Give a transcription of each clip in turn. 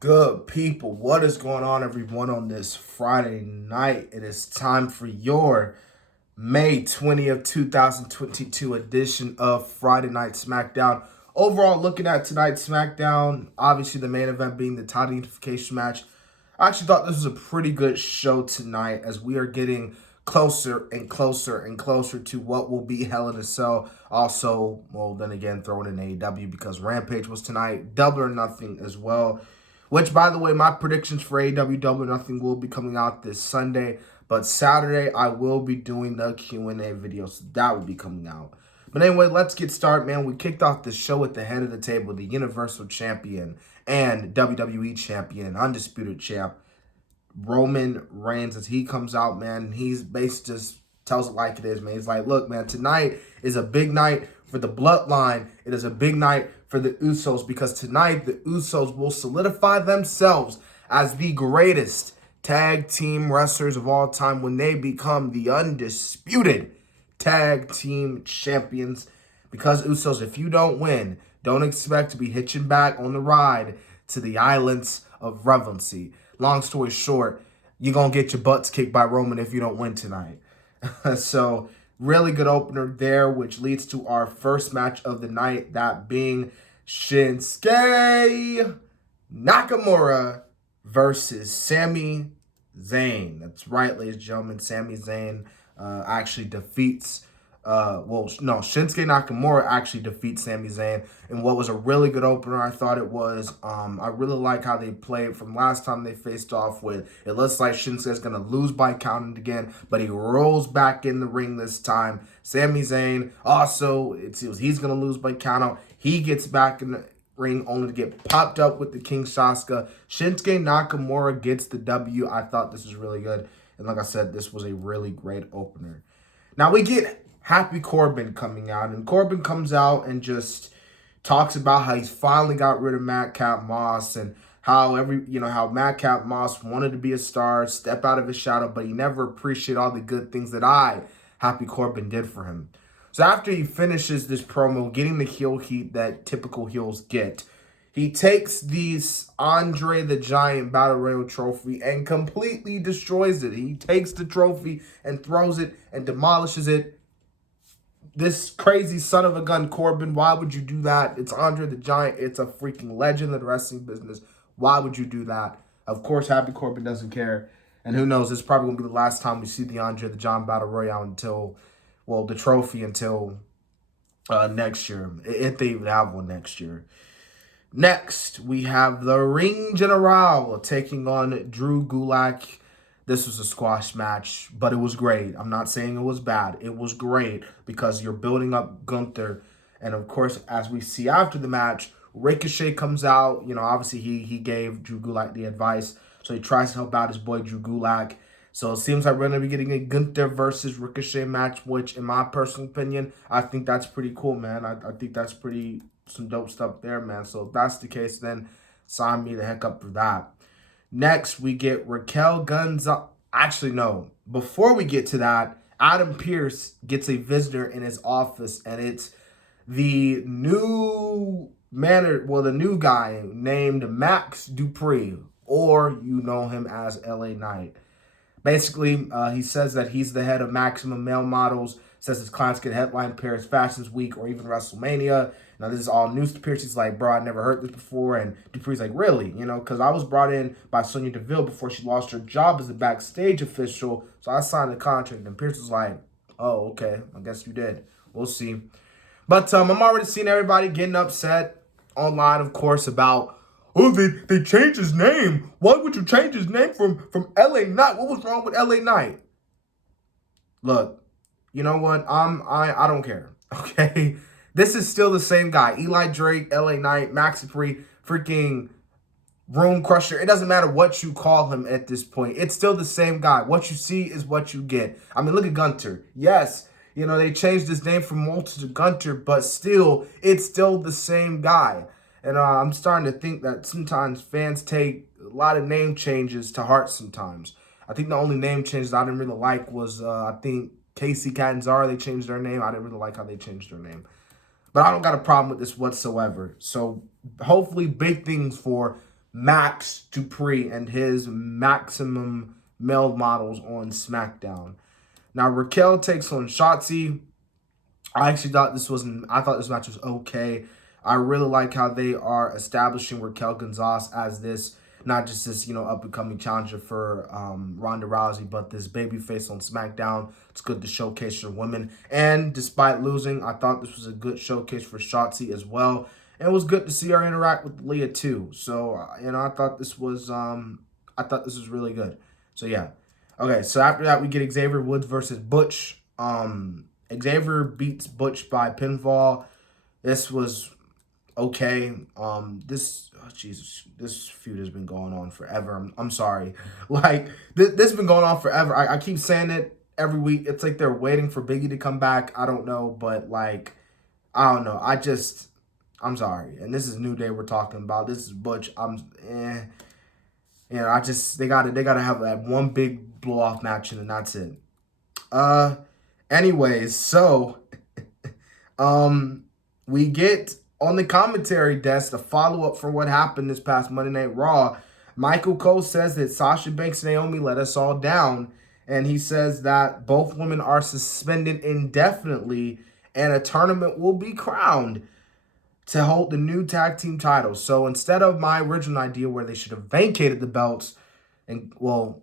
Good people, what is going on, everyone, on this Friday night? It is time for your May 20th, 2022 edition of Friday Night Smackdown. Overall, looking at tonight's Smackdown, obviously the main event being the title unification match. I actually thought this was a pretty good show tonight as we are getting closer and closer and closer to what will be Hell in a Cell. Also, well, then again, throwing in AEW because Rampage was tonight. Double or Nothing as well. Which, by the way, my predictions for AEW Double or Nothing will be coming out this Sunday. But Saturday, I will be doing the Q&A video, so that will be coming out. But anyway, let's get started, man. We kicked off the show at the head of the table, the Universal Champion and WWE Champion, Undisputed Champ, Roman Reigns, as he comes out, man. He's basically just tells it like it is, man. He's like, look, man, tonight is a big night for the Bloodline. It is a big night for the Usos because tonight the Usos will solidify themselves as the greatest tag team wrestlers of all time when they become the undisputed tag team champions. Because Usos, if you don't win, don't expect to be hitching back on the ride to the islands of relevancy. Long story short, you're going to get your butts kicked by Roman if you don't win tonight. So, really good opener there, which leads to our first match of the night, that being Shinsuke Nakamura versus Sami Zayn. That's right, ladies and gentlemen. Sami Zayn actually defeats Shinsuke Nakamura actually defeats Sami Zayn in what was a really good opener. I thought it was. I really like how they played from last time they faced off with. It looks like Shinsuke's going to lose by counting again, but he rolls back in the ring this time. Sami Zayn also, he's going to lose by count out. He gets back in the ring only to get popped up with the King Shaska. Shinsuke Nakamura gets the W. I thought this was really good. And like I said, this was a really great opener. Now we get Happy Corbin coming out, and Corbin comes out and just talks about how he's finally got rid of Madcap Moss and how how Madcap Moss wanted to be a star, step out of his shadow, but he never appreciated all the good things that Happy Corbin, did for him. So after he finishes this promo, getting the heel heat that typical heels get, he takes this Andre the Giant Battle Royal trophy and completely destroys it. He takes the trophy and throws it and demolishes it. This crazy son of a gun, Corbin, why would you do that? It's Andre the Giant. It's a freaking legend of the wrestling business. Why would you do that? Of course, Happy Corbin doesn't care. And who knows, this is probably going to be the last time we see the Andre the Giant Battle Royale until, the trophy until next year, if they even have one next year. Next, we have the Ring General taking on Drew Gulak. This was a squash match, but it was great. I'm not saying it was bad. It was great because you're building up Gunther. And of course, as we see after the match, Ricochet comes out. Obviously he gave Drew Gulak the advice. So he tries to help out his boy Drew Gulak. So it seems like we're going to be getting a Gunther versus Ricochet match, which in my personal opinion, I think that's pretty cool, man. I think that's some dope stuff there, man. So if that's the case, then sign me the heck up for that. Next, we get Raquel Gonzalez. Actually, no. Before we get to that, Adam Pearce gets a visitor in his office, and it's the new the new guy named Max Dupree, or you know him as LA Knight. Basically, he says that he's the head of Maximum Male Models, says his clients can headline Paris Fashions Week or even WrestleMania. Now, this is all news to Pierce. He's like, bro, I never heard this before. And Dupree's like, really? Because I was brought in by Sonya Deville before she lost her job as a backstage official. So I signed the contract. And Pierce was like, oh, okay. I guess you did. We'll see. But I'm already seeing everybody getting upset online, of course, about, oh, they changed his name. Why would you change his name from LA Knight? What was wrong with LA Knight? Look, you know what? I don't care. Okay? This is still the same guy. Eli Drake, LA Knight, Max Dupree, freaking Room Crusher. It doesn't matter what you call him at this point. It's still the same guy. What you see is what you get. I mean, look at Gunther. Yes, they changed his name from Walter to Gunther, but still, it's still the same guy. And I'm starting to think that sometimes fans take a lot of name changes to heart sometimes. I think the only name changes I didn't really like was, I think, Casey Catanzaro. They changed their name. I didn't really like how they changed their name. But I don't got a problem with this whatsoever. So hopefully big things for Max Dupree and his maximum male models on SmackDown. Now Raquel takes on Shotsy. I thought this match was okay. I really like how they are establishing Raquel Gonzalez as this, not just this, up-and-coming challenger for Ronda Rousey, but this babyface on SmackDown. It's good to showcase your women. And despite losing, I thought this was a good showcase for Shotzi as well. And it was good to see her interact with Leah too. So, I thought this was really good. So yeah. Okay, so after that we get Xavier Woods versus Butch. Xavier beats Butch by pinfall. This was okay. This feud has been going on forever. I'm sorry. Like, this has been going on forever. I keep saying it every week. It's like they're waiting for Biggie to come back. I don't know, but like, I don't know. I'm sorry. And this is New Day we're talking about. This is Butch. They gotta have that one big blow off match and then that's it. Anyways, so we get on the commentary desk a follow-up for what happened this past Monday Night Raw. Michael Cole says that Sasha Banks and Naomi let us all down, and he says that both women are suspended indefinitely and a tournament will be crowned to hold the new tag team titles. So instead of my original idea where they should have vacated the belts, and well,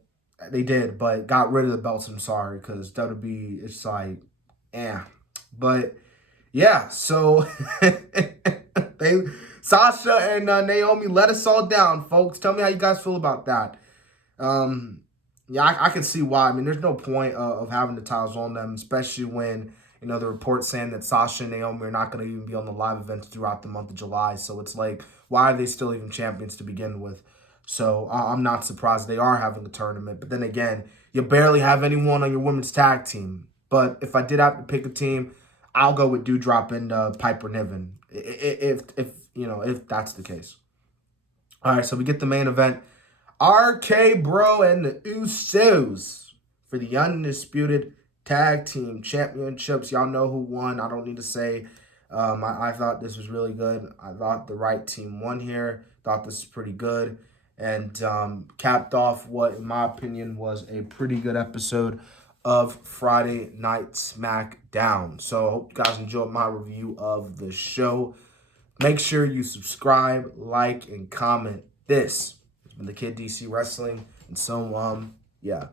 they did, but got rid of the belts, I'm sorry, because WWE, it's like, But yeah, so Sasha and Naomi let us all down, folks. Tell me how you guys feel about that. I can see why. I mean, there's no point of having the titles on them, especially when, the report's saying that Sasha and Naomi are not going to even be on the live events throughout the month of July. So it's like, why are they still even champions to begin with? So I'm not surprised they are having a tournament. But then again, you barely have anyone on your women's tag team. But if I did have to pick a team, I'll go with Doudrop and Piper Niven, if that's the case. All right, so we get the main event. RK Bro and the Usos for the Undisputed Tag Team Championships. Y'all know who won. I don't need to say. I thought this was really good. I thought the right team won here. Thought this was pretty good. And capped off what, in my opinion, was a pretty good episode of Friday Night Smackdown. So I hope you guys enjoyed my review of the show. Make sure you subscribe, like, and comment. This has been the Kid DC Wrestling. And so, yeah.